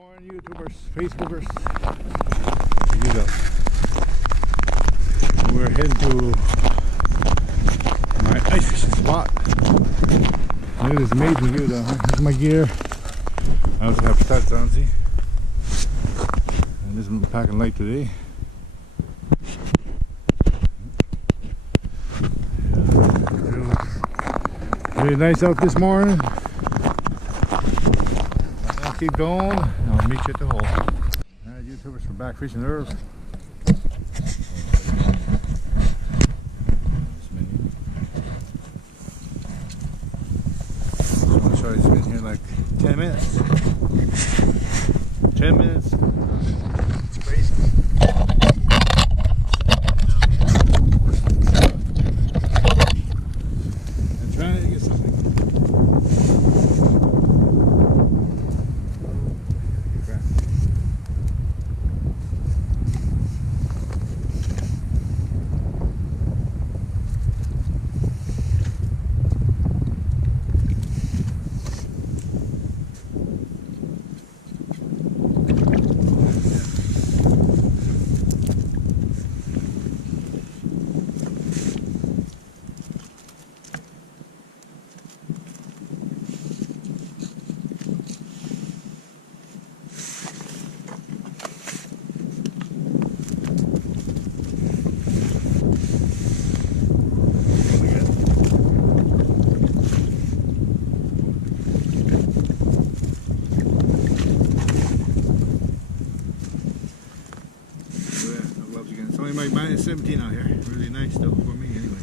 Morning, YouTubers, Facebookers. Here you go. We're heading to my ice fishing spot. Look at this amazing view though. Here's my gear. I also have stats on, see? And this is my packing light today. Yeah, really nice out this morning. Keep going, and I'll meet you at the hole. Alright, YouTubers, we're back fishing early. Just want to show you, it's been here like 10 minutes. 10 minutes. It's crazy. I'm trying to get something. It's only like minus 17 out here. Really nice though for me anyway.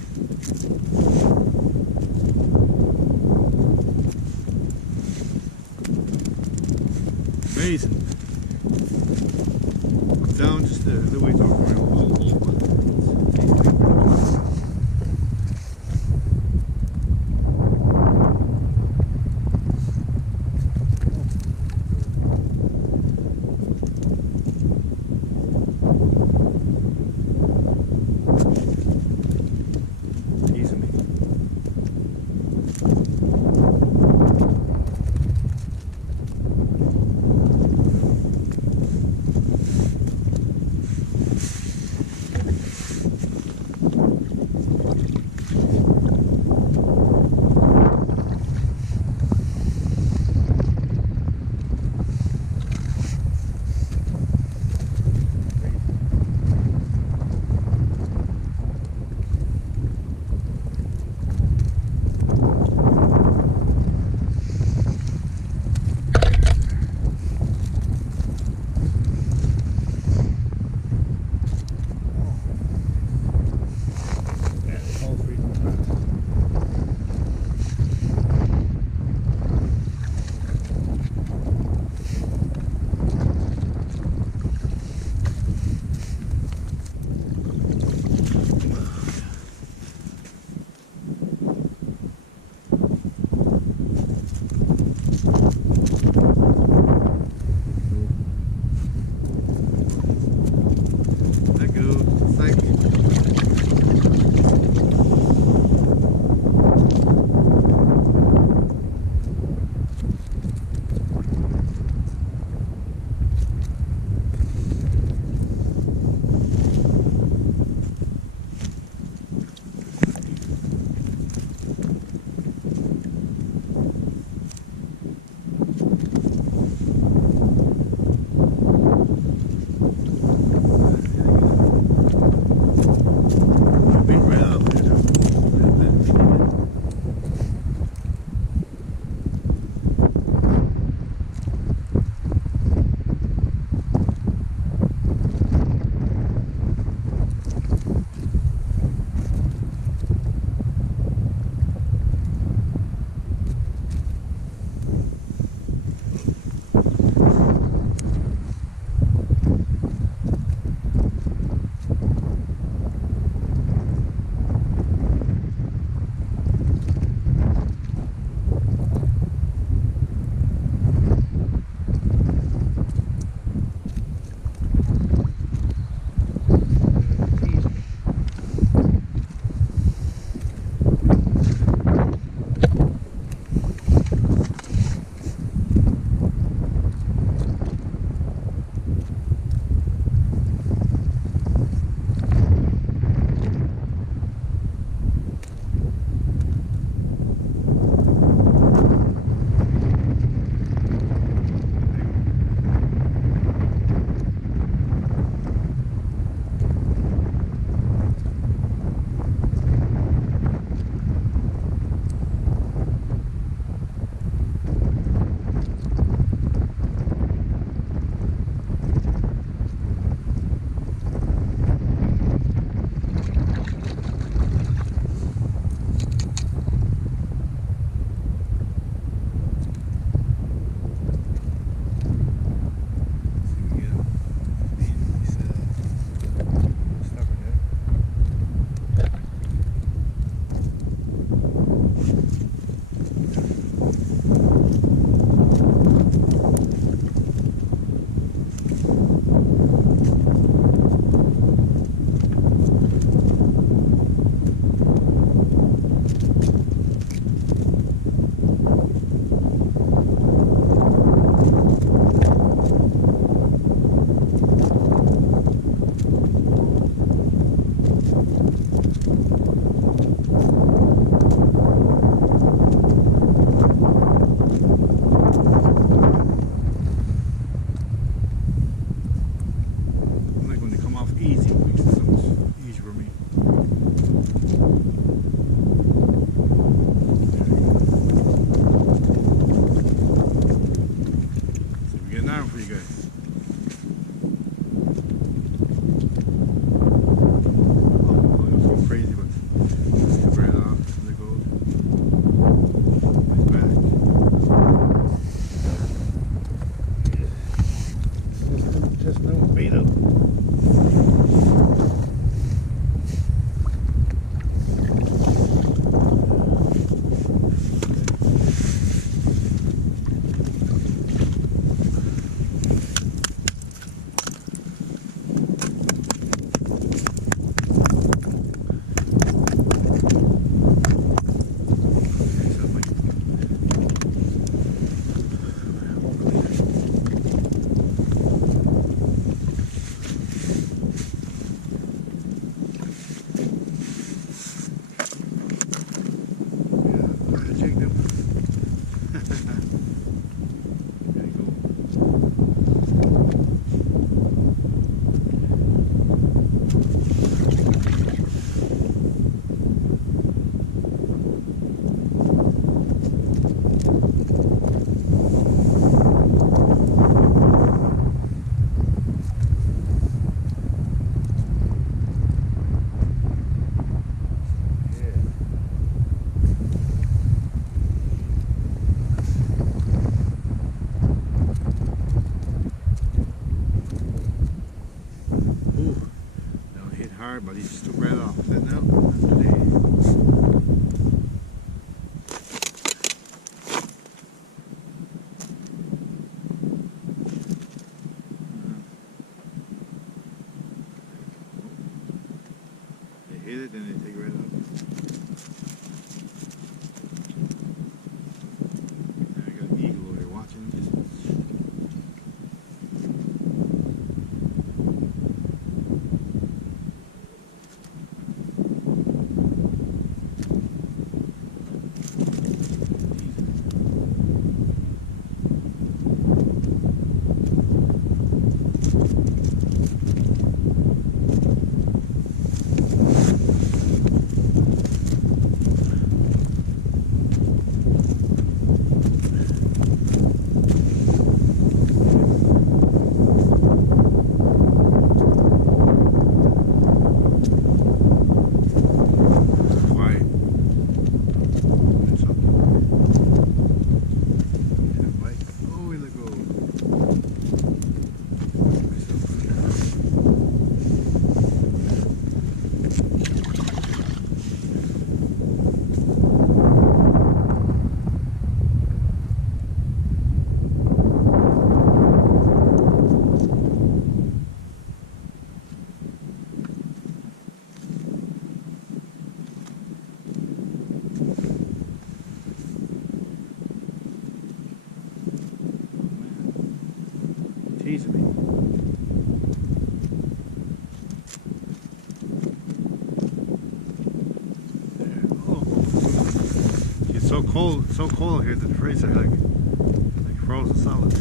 Amazing. Down just the way it's over my whole get an arm for you guys. Oh, it was so crazy, but it's right off. There it goes. It's back. Just no bait up. But he just took right off. Said no, not today. They hit it, then they take it right off. Now I got an eagle over here watching this. Teasing me. There. Oh. It's so cold here that the trees are like frozen solid.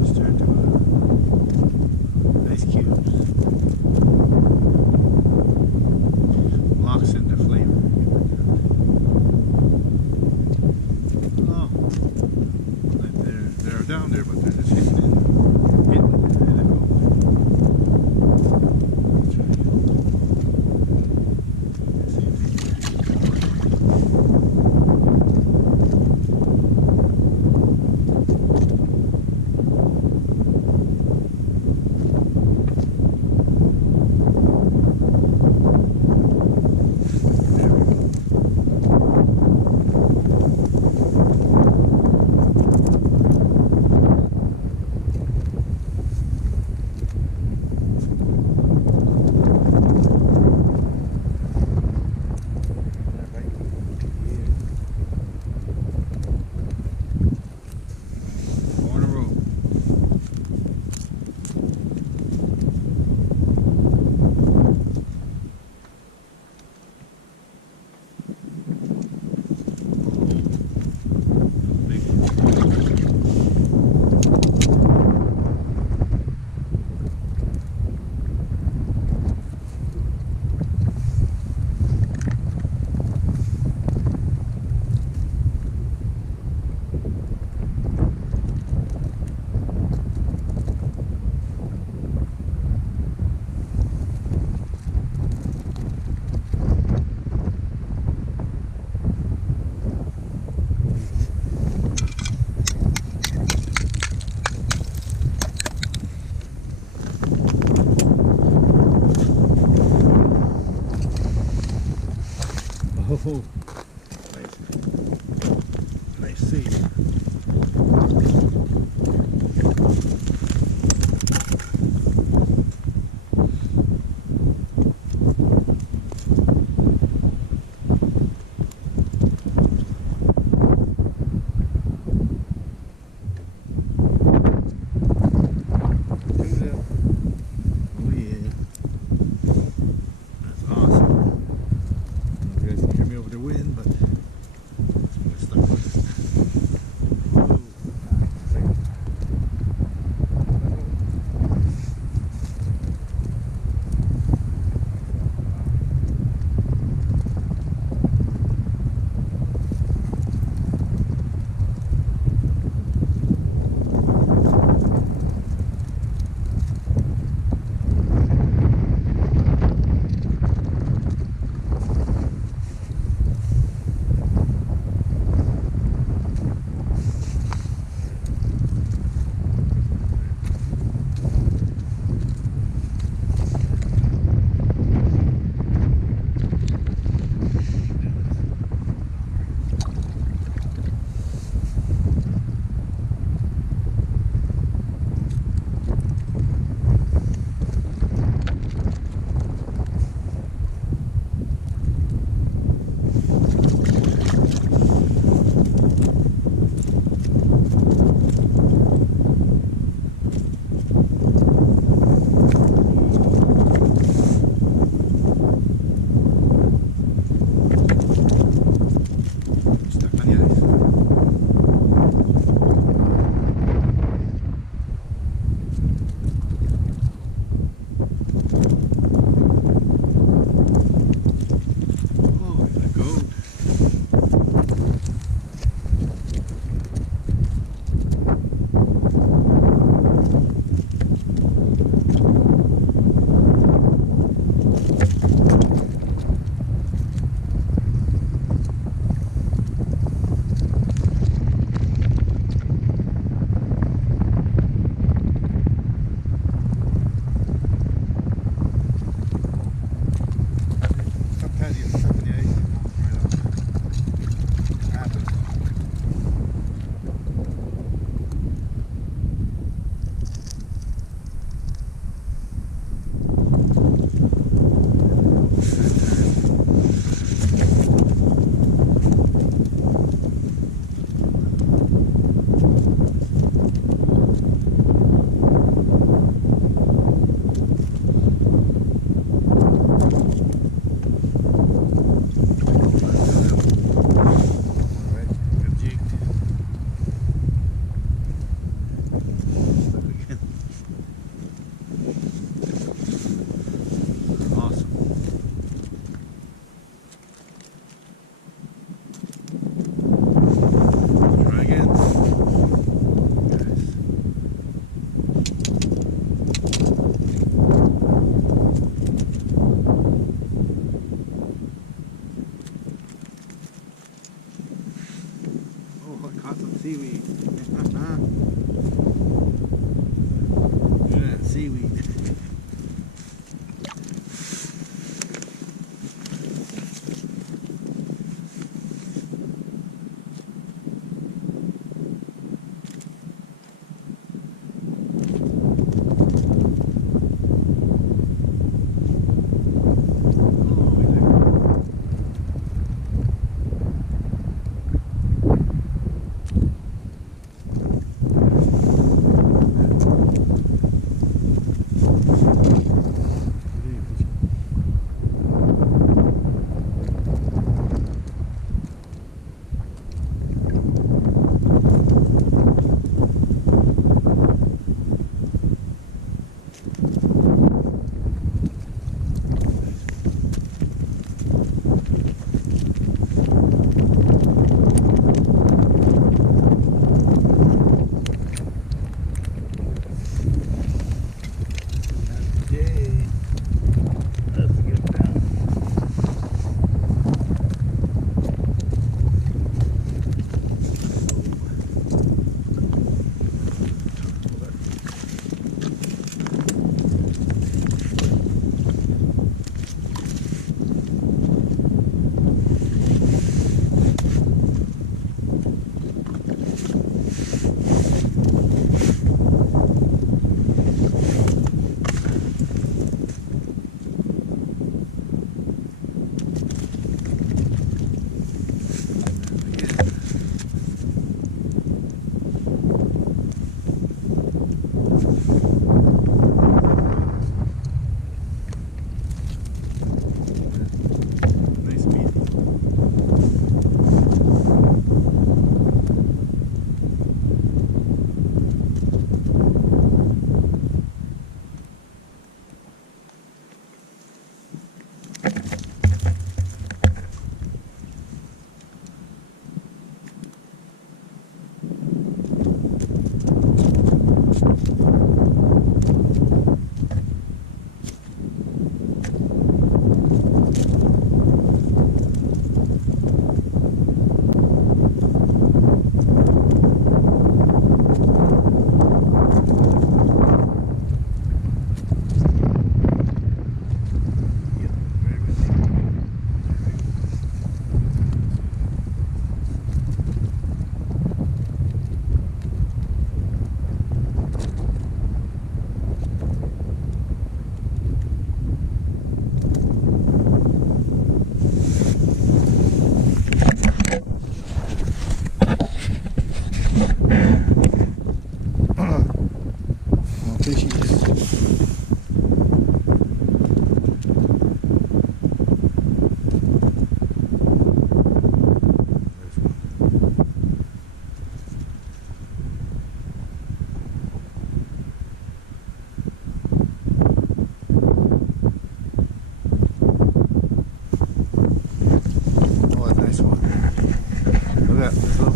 Just turned to ice cubes. Locks in the flavor. They're down there, but they're just hidden. See Caught some seaweed. Look at that seaweed.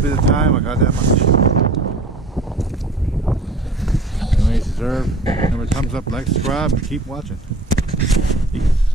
Bit of time, I got that much. Anyways, remember, thumbs up, like, subscribe, and keep watching. Peace.